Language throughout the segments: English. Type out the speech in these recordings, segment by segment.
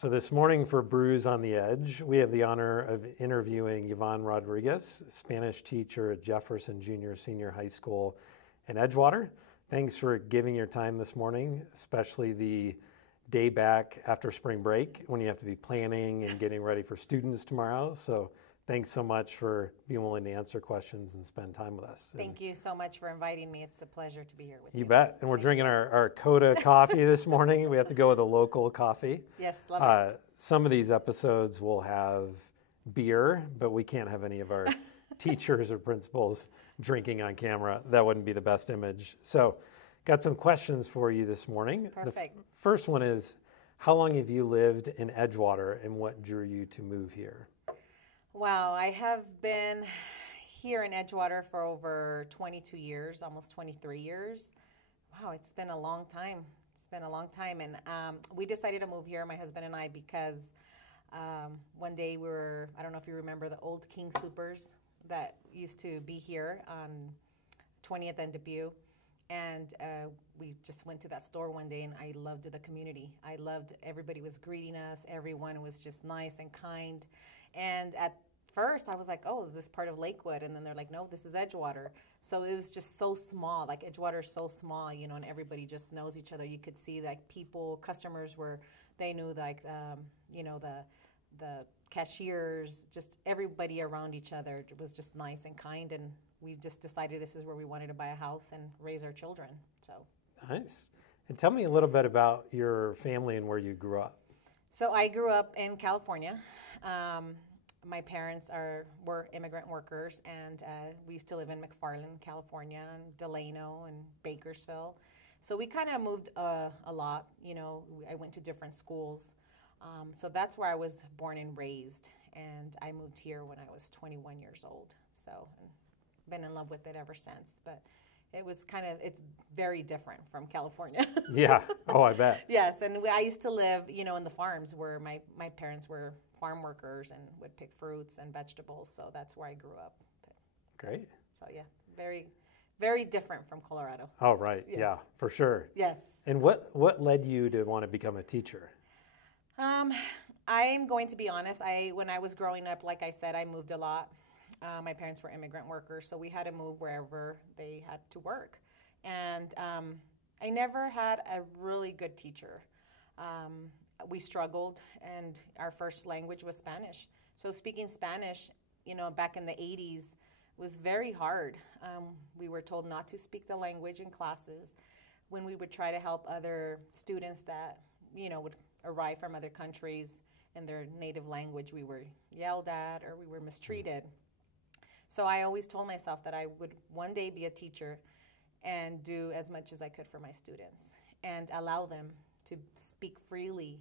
So this morning for Brews on the Edge, we have the honor of interviewing Yvonne Rodriguez, Spanish teacher at Jefferson Junior Senior High School in Edgewater. Thanks for giving your time this morning, especially the day back after spring break when you have to be planning and getting ready for students tomorrow. So thanks so much for being willing to answer questions and spend time with us. Thank you so much for inviting me. It's a pleasure to be here with you. You bet. And we're drinking our Coda coffee this morning. We have to go with a local coffee. Yes, love it. Some of these episodes will have beer, but we can't have any of our teachers or principals drinking on camera. That wouldn't be the best image. So got some questions for you this morning. Perfect. The first one is, how long have you lived in Edgewater and what drew you to move here? Wow, I have been here in Edgewater for over 22 years, almost 23 years. Wow, it's been a long time. It's been a long time. And we decided to move here, my husband and I, because one day I don't know if you remember the old King Soupers that used to be here on 20th and Dubuque. And we just went to that store one day, and I loved the community. I loved everybody was greeting us. Everyone was just nice and kind. And at first, I was like, oh, is this part of Lakewood? And then they're like, no, this is Edgewater. So it was just so small. Like, Edgewater is so small, you know, and everybody just knows each other. You could see, like, customers they knew, like, you know, the cashiers, just everybody around each other. It was just nice and kind, and we just decided this is where we wanted to buy a house and raise our children. So nice. And tell me a little bit about your family and where you grew up. So I grew up in California. My parents were immigrant workers, and we used to live in McFarland, California, and Delano and Bakersfield. So we kind of moved a lot. You know, I went to different schools. So that's where I was born and raised, and I moved here when I was 21 years old. So been in love with it ever since. But it's very different from California. Yeah. Oh, I bet. Yes, and I used to live, you know, in the farms where my parents were farm workers and would pick fruits and vegetables. So that's where I grew up. Great. So yeah, very, very different from Colorado. Oh, right. Yes. Yeah, for sure. Yes. And what led you to want to become a teacher? I'm going to be honest. When I was growing up, like I said, I moved a lot. My parents were immigrant workers, so we had to move wherever they had to work. And I never had a really good teacher. We struggled, and our first language was Spanish. So speaking Spanish, you know, back in the 80s was very hard. We were told not to speak the language in classes. When we would try to help other students that, you know, would arrive from other countries in their native language, we were yelled at or we were mistreated. So I always told myself that I would one day be a teacher and do as much as I could for my students and allow them to speak freely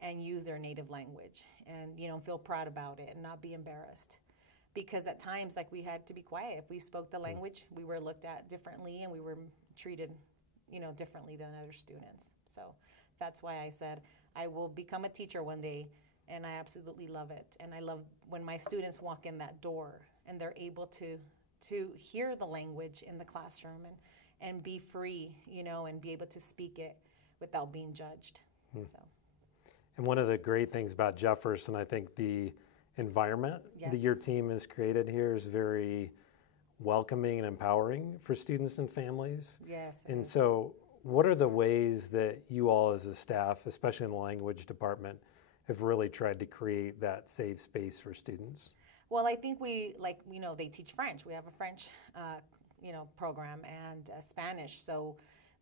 and use their native language and, you know, feel proud about it and not be embarrassed. Because at times, like, we had to be quiet. If we spoke the language, we were looked at differently and we were treated, you know, differently than other students. So that's why I said I will become a teacher one day, and I absolutely love it. And I love when my students walk in that door and they're able to hear the language in the classroom and be free, you know, and be able to speak it without being judged. So. And one of the great things about Jefferson, I think the environment that your team has created here is very welcoming and empowering for students and families. Yes. And so what are the ways that you all as a staff, especially in the language department, have really tried to create that safe space for students? Well, I think they teach French. We have a French, program and Spanish. So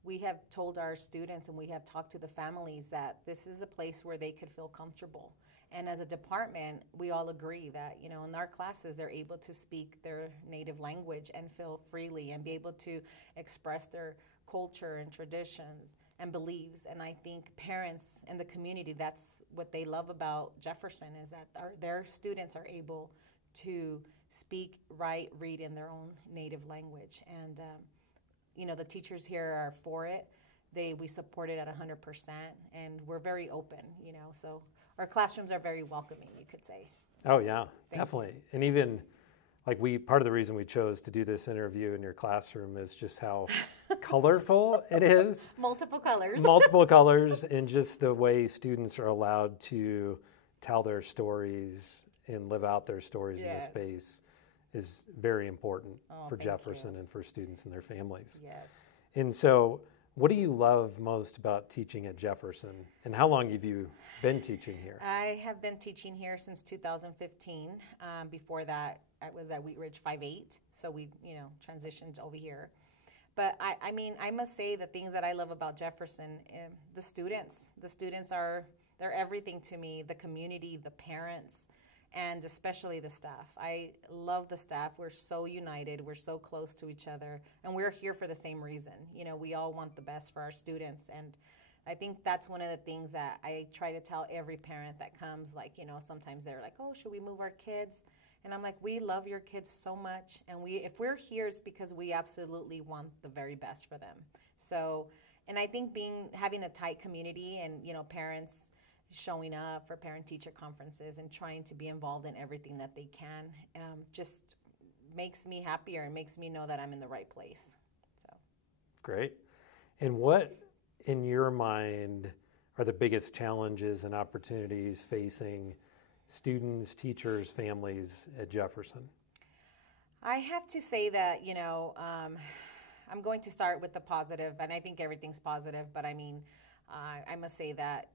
we have told our students and we have talked to the families that this is a place where they could feel comfortable. And as a department, we all agree that, you know, in our classes, they're able to speak their native language and feel freely and be able to express their culture and traditions and beliefs. And I think parents in the community, that's what they love about Jefferson, is that their students are able to speak, write, read in their own native language. And, the teachers here are for it. We support it at 100%, and we're very open, you know. So our classrooms are very welcoming, you could say. Oh, yeah, definitely. And even part of the reason we chose to do this interview in your classroom is just how colorful it is. Multiple colors. Multiple colors, and just the way students are allowed to tell their stories and live out their stories in the space is very important for Jefferson and for students and their families. Yes. And so, what do you love most about teaching at Jefferson, and how long have you been teaching here? I have been teaching here since 2015. Before that, I was at Wheat Ridge 5-8, so we, transitioned over here. But I mean, I must say the things that I love about Jefferson, the students they're everything to me, the community, the parents, and especially the staff. I love the staff. We're so united. We're so close to each other, and we're here for the same reason. We all want the best for our students, and I think that's one of the things that I try to tell every parent that comes. Sometimes they're like, "Oh, should we move our kids?" And I'm like, "We love your kids so much, and if we're here, it's because we absolutely want the very best for them." So, and I think having a tight community and parents showing up for parent-teacher conferences and trying to be involved in everything that they can just makes me happier and makes me know that I'm in the right place. So great. And what, in your mind, are the biggest challenges and opportunities facing students, teachers, families at Jefferson? I have to say that, I'm going to start with the positive, and I think everything's positive, but I mean, I must say that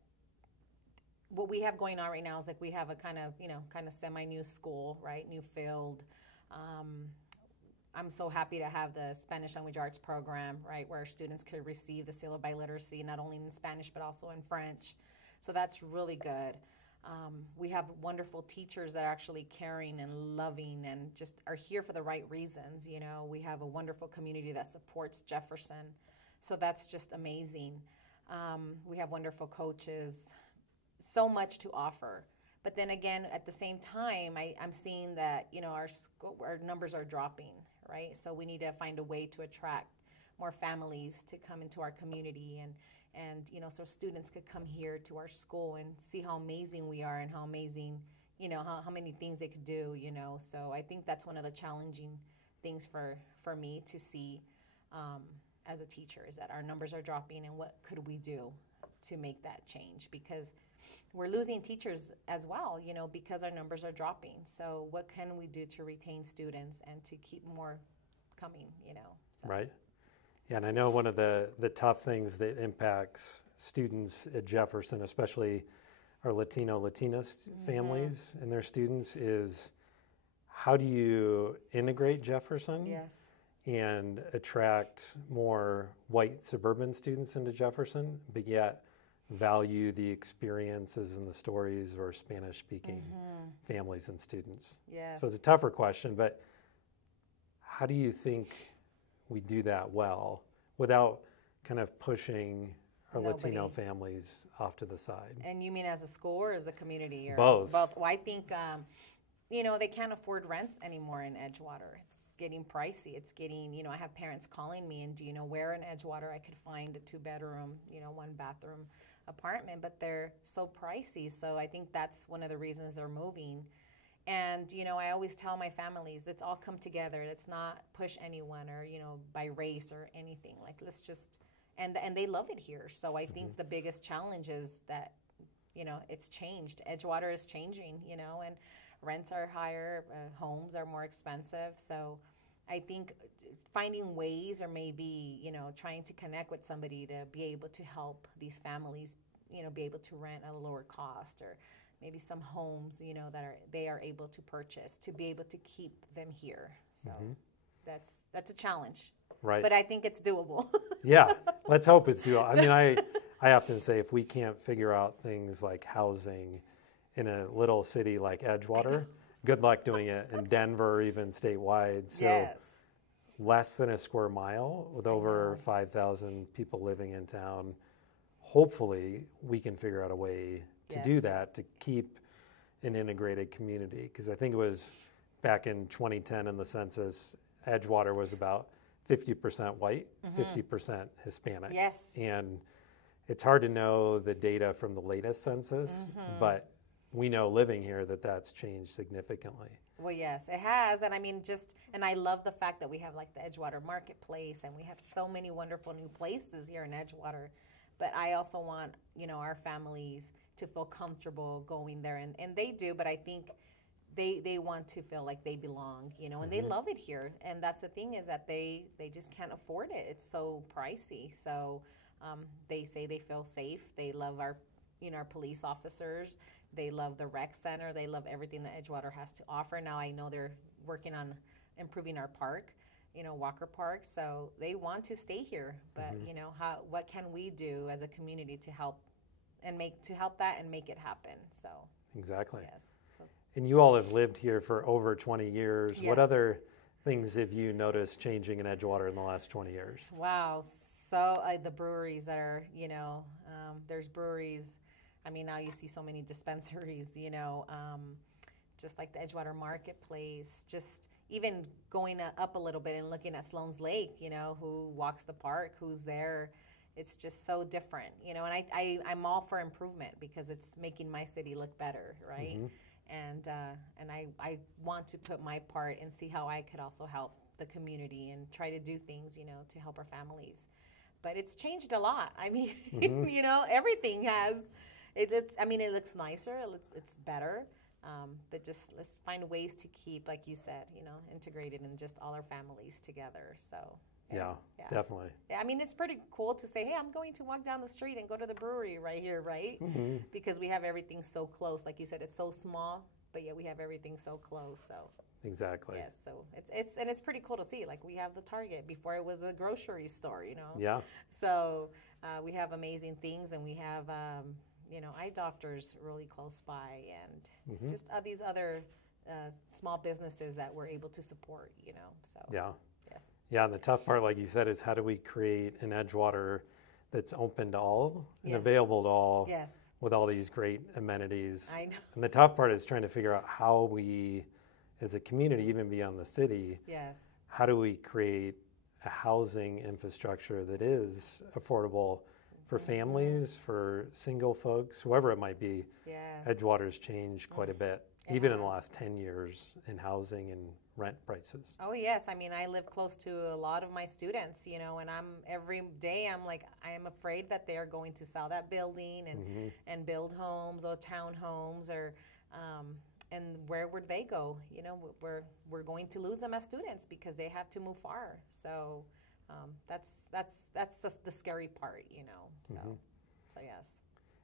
what we have going on right now is we have a kind of semi-new school, right? New field. I'm so happy to have the Spanish language arts program, right, where students could receive the seal of biliteracy, not only in Spanish, but also in French. So that's really good. We have wonderful teachers that are actually caring and loving and just are here for the right reasons. We have a wonderful community that supports Jefferson. So that's just amazing. We have wonderful coaches. So much to offer, but then again, at the same time, I'm seeing that our numbers are dropping, right? So we need to find a way to attract more families to come into our community, and so students could come here to our school and see how amazing we are and how amazing, how many things they could do. So I think that's one of the challenging things for me to see as a teacher, is that our numbers are dropping, and what could we do to make that change, because we're losing teachers as well, because our numbers are dropping. So what can we do to retain students and to keep more coming, So. Right. Yeah, and I know one of the tough things that impacts students at Jefferson, especially our Latina families and their students, is how do you integrate Jefferson? Yes. And attract more white suburban students into Jefferson, but yet value the experiences and the stories of our Spanish-speaking families and students. Yes. So it's a tougher question, but how do you think we do that well without kind of pushing our Latino families off to the side? And you mean as a school or as a community? Or both. Both. Well, I think, they can't afford rents anymore in Edgewater. It's getting pricey. It's getting, I have parents calling me, and do you know where in Edgewater I could find a 2-bedroom, 1-bathroom apartment, but they're so pricey. So I think that's one of the reasons they're moving. And, I always tell my families, let's all come together. Let's not push anyone or, by race or anything. Let's just, and they love it here. So I think the biggest challenge is that, it's changed. Edgewater is changing, and rents are higher, homes are more expensive. So I think finding ways, or maybe, trying to connect with somebody to be able to help these families, be able to rent at a lower cost, or maybe some homes, that they are able to purchase to be able to keep them here. So that's a challenge. Right. But I think it's doable. Yeah, let's hope it's doable. I mean, I often say if we can't figure out things like housing in a little city like Edgewater, good luck doing it in Denver or even statewide. So yes. Less than a square mile with over 5,000 people living in town. Hopefully we can figure out a way to do that, to keep an integrated community. Because I think it was back in 2010 in the census, Edgewater was about 50% white, 50% Hispanic. Yes. And it's hard to know the data from the latest census, but we know living here that that's changed significantly. Well, yes, it has. And I mean, and I love the fact that we have like the Edgewater Marketplace and we have so many wonderful new places here in Edgewater. But I also want, our families to feel comfortable going there. And they do, but I think they want to feel like they belong, and they love it here. And that's the thing, is that they just can't afford it. It's so pricey. So they say they feel safe. They love our police officers. They love the rec center. They love everything that Edgewater has to offer. Now I know they're working on improving our park, Walker Park. So they want to stay here. But what can we do as a community to help that and make it happen? So exactly. Yes. So. And you all have lived here for over 20 years. Yes. What other things have you noticed changing in Edgewater in the last 20 years? Wow. So the breweries that are, there's breweries. I mean, now you see so many dispensaries, just like the Edgewater Marketplace, just even going up a little bit and looking at Sloan's Lake, who walks the park, who's there. It's just so different, and I'm all for improvement because it's making my city look better, right? And I want to put my part and see how I could also help the community and try to do things, to help our families. But it's changed a lot. I mean, everything has. It looks nicer. It's better. But just let's find ways to keep, like you said, integrated and just all our families together. So. Yeah, definitely. I mean, it's pretty cool to say, hey, I'm going to walk down the street and go to the brewery right here, right? Because we have everything so close. Like you said, it's so small, but yet we have everything so close. So. Exactly. Yes, so it's pretty cool to see. Like we have the Target before it was a grocery store, Yeah. So we have amazing things, and we have eye doctors really close by, and just these other small businesses that we're able to support, So yeah. Yes. Yeah, and the tough part, like you said, is how do we create an Edgewater that's open to all and available to all with all these great amenities. I know. And the tough part is trying to figure out how we, as a community, even beyond the city, how do we create a housing infrastructure that is affordable for families, for single folks, whoever it might be. Edgewater's changed quite a bit, even in the last 10 years in housing and rent prices. Oh yes, I mean, I live close to a lot of my students, and every day I'm like, I am afraid that they are going to sell that building and build homes or townhomes, or and where would they go? We're going to lose them as students because they have to move far. So that's the scary part, So yes.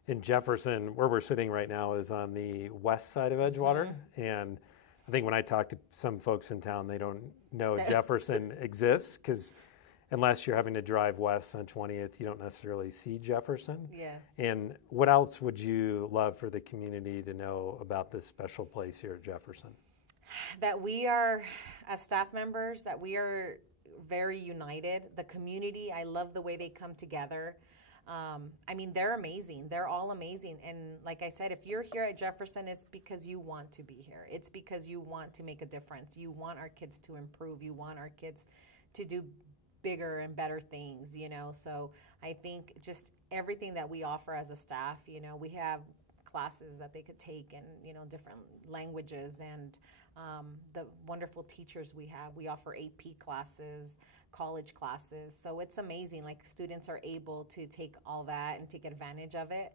In Jefferson, where we're sitting right now, is on the west side of Edgewater, and I think when I talk to some folks in town, they don't know Jefferson exists, because unless you're having to drive west on 20th, you don't necessarily see Jefferson. And what else would you love for the community to know about this special place here at Jefferson? That we are, as staff members, that we are very united. The community, I love the way they come together. I mean, they're amazing. They're all amazing. And like I said, if you're here at Jefferson, it's because you want to be here. It's because you want to make a difference. You want our kids to improve. You want our kids to do bigger and better things, So I think just everything that we offer as a staff, we have classes that they could take in, different languages, and the wonderful teachers we have. We offer AP classes, college classes. So it's amazing. Like, students are able to take all that and take advantage of it.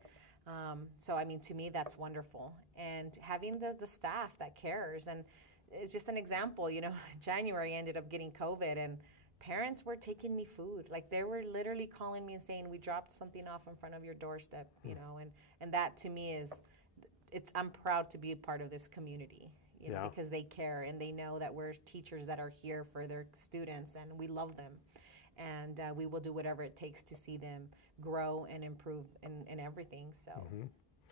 So, I mean, to me, that's wonderful. And having the staff that cares. And it's just an example, January ended up getting COVID, and parents were taking me food. Like, they were literally calling me and saying, we dropped something off in front of your doorstep, and that to me is, I'm proud to be a part of this community. Because they care, and they know that we're teachers that are here for their students, and we love them, and we will do whatever it takes to see them grow and improve in everything. So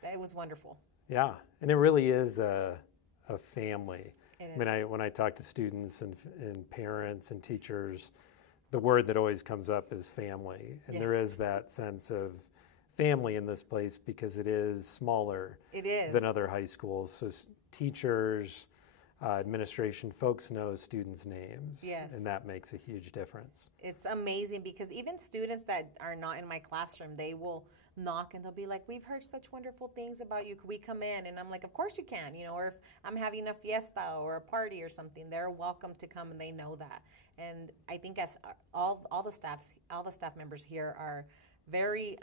it was wonderful. Yeah, and it really is a family. It is. I mean, when I talk to students and parents and teachers, the word that always comes up is family, and there is that sense of family in this place because it is smaller than other high schools. So teachers, administration, folks know students' names, and that makes a huge difference. It's amazing because even students that are not in my classroom, they will knock and they'll be like, we've heard such wonderful things about you. Could we come in? And I'm like, of course you can, you know, or if I'm having a fiesta or a party or something, they're welcome to come and they know that. And I think as all the staff members here are very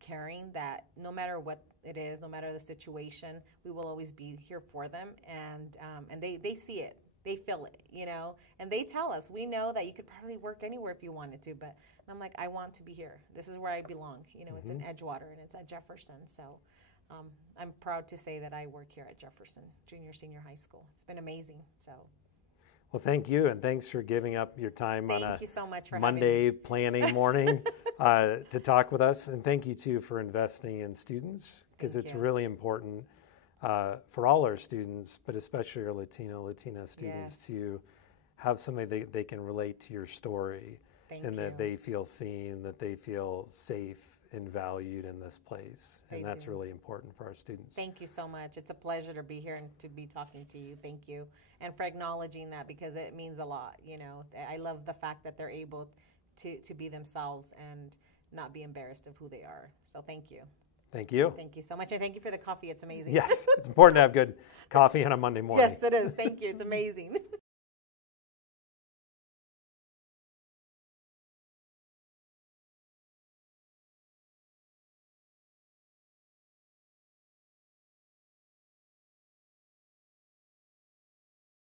caring, that no matter what it is, no matter the situation, we will always be here for them. And they see it. They feel it, you know, and they tell us, we know that you could probably work anywhere if you wanted to, but I'm like, I want to be here. This is where I belong. You know, it's in Edgewater and it's at Jefferson. So I'm proud to say that I work here at Jefferson Junior Senior High School. It's been amazing. So. Well, thank you, and thanks for giving up your time on a you so much for Monday planning morning to talk with us. And thank you, too, for investing in students, because it's really important for all our students, but especially our Latina students, to have somebody they can relate to your story, that they feel seen, that they feel safe and valued in this place. And that's really important for our students. Thank you so much. It's a pleasure to be here and to be talking to you. Thank you. And for acknowledging that, because it means a lot. You know, I love the fact that they're able to be themselves and not be embarrassed of who they are. So thank you. Thank you. Thank you so much. And thank you for the coffee. It's amazing. Yes, it's important to have good coffee on a Monday morning. Yes, it is. Thank you. It's amazing.